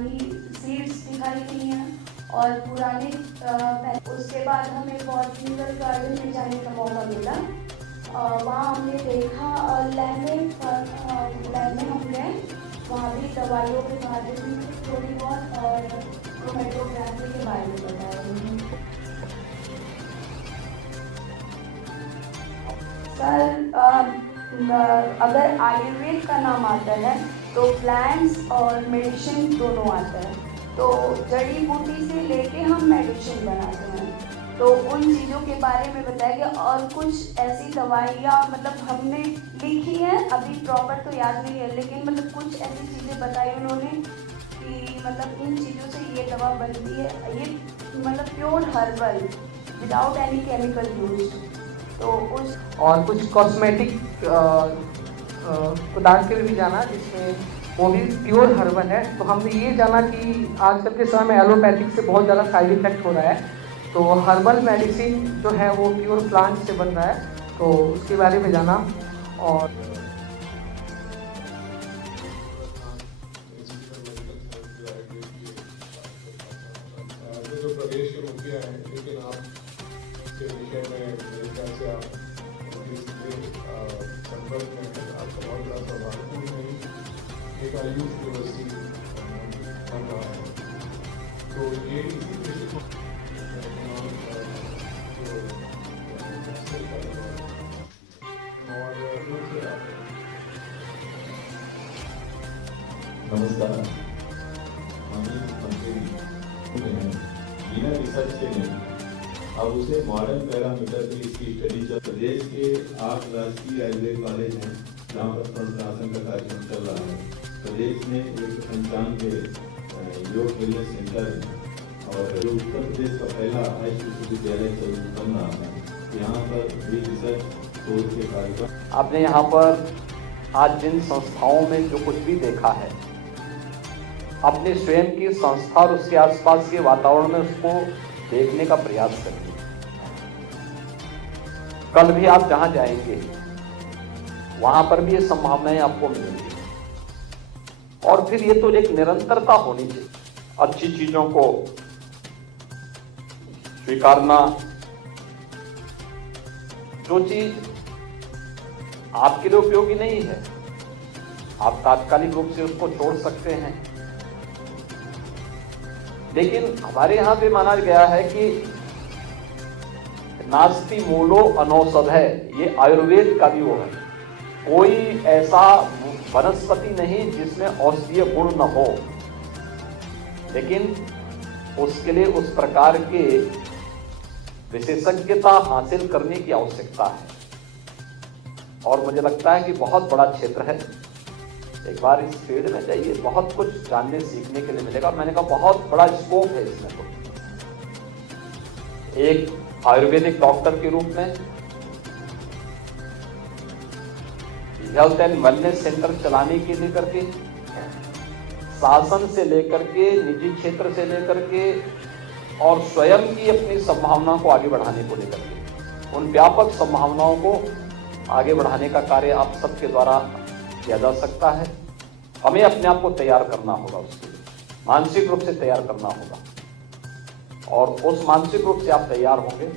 पुरानी सीट्स दिखाई दी हैं और पुराने उसके बाद हमें बॉटनिकल गार्डन में जाने का मौका मिला। वहाँ हमने देखा लैब में हम गए, वहाँ भी दवाइयों के बारे में थोड़ी बहुत और क्रोमेटोग्राफी के बारे में बताया उन्होंने। सर अगर आयुर्वेद का नाम आता है तो प्लांट्स और मेडिसिन दोनों आता है। तो जड़ी बूटी से लेके हम मेडिसिन बनाते हैं, तो उन चीज़ों के बारे में बताया गया। और कुछ ऐसी दवाइयाँ मतलब हमने लिखी हैं, अभी प्रॉपर तो याद नहीं है, लेकिन मतलब कुछ ऐसी चीज़ें बताई उन्होंने कि मतलब इन चीज़ों से ये दवा बनती है, ये मतलब pure herbal without any chemical use. तो उस और कुछ कॉस्मेटिक पदार्थ के लिए भी जाना जिसमें वो भी प्योर हर्बल है। तो हमने ये जाना कि आजकल के समय में एलोपैथिक से बहुत ज़्यादा साइड इफेक्ट हो रहा है, तो हर्बल मेडिसिन जो है वो प्योर प्लांट से बन रहा है, तो उसके बारे में जाना। और जो प्रदेश के मुखिया हैं, लेकिन आप के विषय में मेरे ख्याल से आप संपर्क में हैं, आपका बहुत बड़ा सौभाग्यपूर्ण है। एक आयुष यूनिवर्सिटी बन रहा है, तो ये इसी दृष्टिकोण नमस्कार। बिना रिसर्च के नहीं, अब उसे मॉडर्न पैरामीटर की इसकी स्टडी चल। प्रदेश के 8 राजकीय आयुर्वेद कॉलेज हैं जहाँ पर प्रशासन का कार्यक्रम चल रहा है। प्रदेश में 195 योग वेलनेस सेंटर है और जो उत्तर प्रदेश का पहला आयुष विश्वविद्यालय बन रहा है, यहाँ पर भी रिसर्च शोध के कार्यक्रम। आपने यहाँ पर आज जिन संस्थाओं में जो कुछ भी देखा है, अपने स्वयं की संस्था और उसके आसपास के वातावरण में उसको देखने का प्रयास करिए। कल भी आप जहां जाएंगे वहां पर भी ये संभावनाएं आपको मिलेंगी। और फिर ये तो एक निरंतरता होनी चाहिए, अच्छी चीजों को स्वीकारना। जो चीज आपके लिए उपयोगी नहीं है, आप तात्कालिक रूप से उसको छोड़ सकते हैं, लेकिन हमारे यहाँ पे माना गया है कि नास्ति मूलो अनौषधय, ये आयुर्वेद का भी वो है। कोई ऐसा वनस्पति नहीं जिसमें औषधीय गुण न हो, लेकिन उसके लिए उस प्रकार के विशेषज्ञता हासिल करने की आवश्यकता है। और मुझे लगता है कि बहुत बड़ा क्षेत्र है। एक बार इस फील्ड में जाइए, बहुत कुछ जानने सीखने के लिए मिलेगा। मैंने कहा बहुत बड़ा स्कोप है इसमें। तो एक आयुर्वेदिक डॉक्टर के रूप में हेल्थ एंड वेलनेस सेंटर चलाने के लेकर के, शासन से लेकर के, निजी क्षेत्र से लेकर के, और स्वयं की अपनी संभावना को आगे बढ़ाने को लेकर के, उन व्यापक संभावनाओं को आगे बढ़ाने का कार्य आप सबके द्वारा किया जा सकता है। हमें अपने आप को तैयार करना होगा, उसके लिए मानसिक रूप से तैयार करना होगा। और उस मानसिक रूप से आप तैयार होंगे।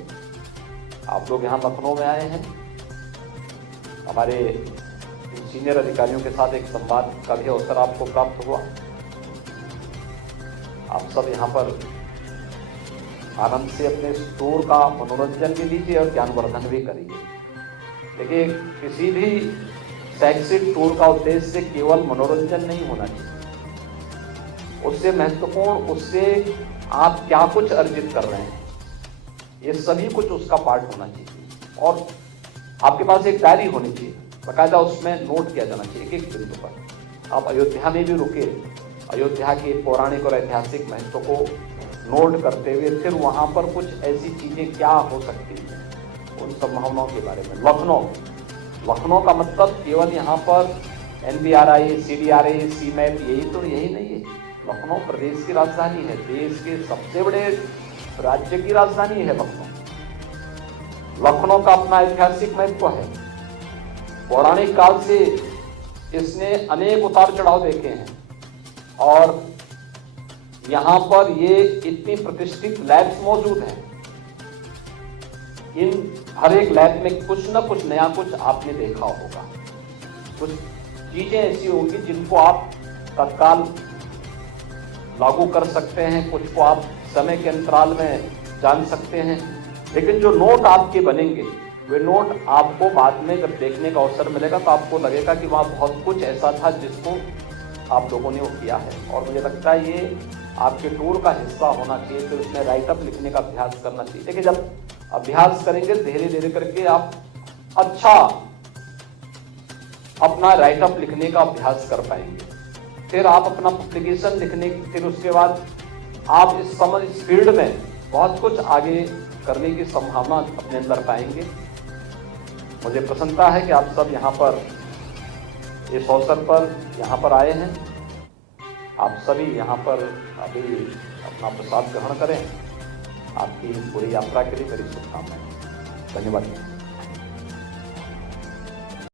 आप लोग यहाँ लखनऊ में आए हैं, हमारे सीनियर अधिकारियों के साथ एक संवाद का भी अवसर आपको प्राप्त हुआ। आप सब यहाँ पर आनंद से अपने टूर का मनोरंजन भी लीजिए और ज्ञानवर्धन भी करिए। देखिए, किसी भी शैक्षिक टूर का उद्देश्य केवल मनोरंजन नहीं होना चाहिए, उससे महत्वपूर्ण, उससे आप क्या कुछ अर्जित कर रहे हैं, ये सभी कुछ उसका पार्ट होना चाहिए। और आपके पास एक डायरी होनी चाहिए, बाकायदा उसमें नोट किया जाना चाहिए एक एक बिंदु पर। आप अयोध्या में भी रुके, अयोध्या के पौराणिक और ऐतिहासिक महत्व को नोट करते हुए फिर वहाँ पर कुछ ऐसी चीज़ें क्या हो सकती हैं, उन संभावनाओं के बारे में। लखनऊ का मतलब केवल यहाँ पर NBRI, CDRA, CMAP यही नहीं है। लखनऊ प्रदेश की राजधानी है, देश के सबसे बड़े राज्य की राजधानी है लखनऊ का अपना ऐतिहासिक महत्व है। पौराणिक काल से इसने अनेक उतार चढ़ाव देखे हैं और यहाँ पर ये इतनी प्रतिष्ठित लैब्स मौजूद हैं, इन हर एक लैब में कुछ ना कुछ नया कुछ आपने देखा होगा, कुछ चीजें ऐसी होंगी जिनको आप तत्काल लागू कर सकते हैं, कुछ को आप समय के अंतराल में जान सकते हैं, लेकिन जो नोट आपके बनेंगे वे नोट आपको बाद में जब देखने का अवसर मिलेगा तो आपको लगेगा कि वहाँ बहुत कुछ ऐसा था जिसको आप लोगों ने वो किया है। और मुझे लगता है ये आपके टूर का हिस्सा होना चाहिए, फिर उसमें राइटअप लिखने का अभ्यास करना चाहिए। देखिए जब अभ्यास करेंगे धीरे धीरे करके आप अच्छा अपना राइटअप लिखने का अभ्यास कर पाएंगे, फिर आप अपना पब्लिकेशन लिखने, फिर उसके बाद आप इस फील्ड में बहुत कुछ आगे करने की संभावना अपने अंदर पाएंगे। मुझे प्रसन्नता है कि आप सब यहाँ पर इस अवसर पर यहाँ पर आए हैं। आप सभी यहाँ पर अभी अपना प्रसाद ग्रहण करें। आपकी पूरी यात्रा के लिए मेरी शुभकामनाएं। धन्यवाद।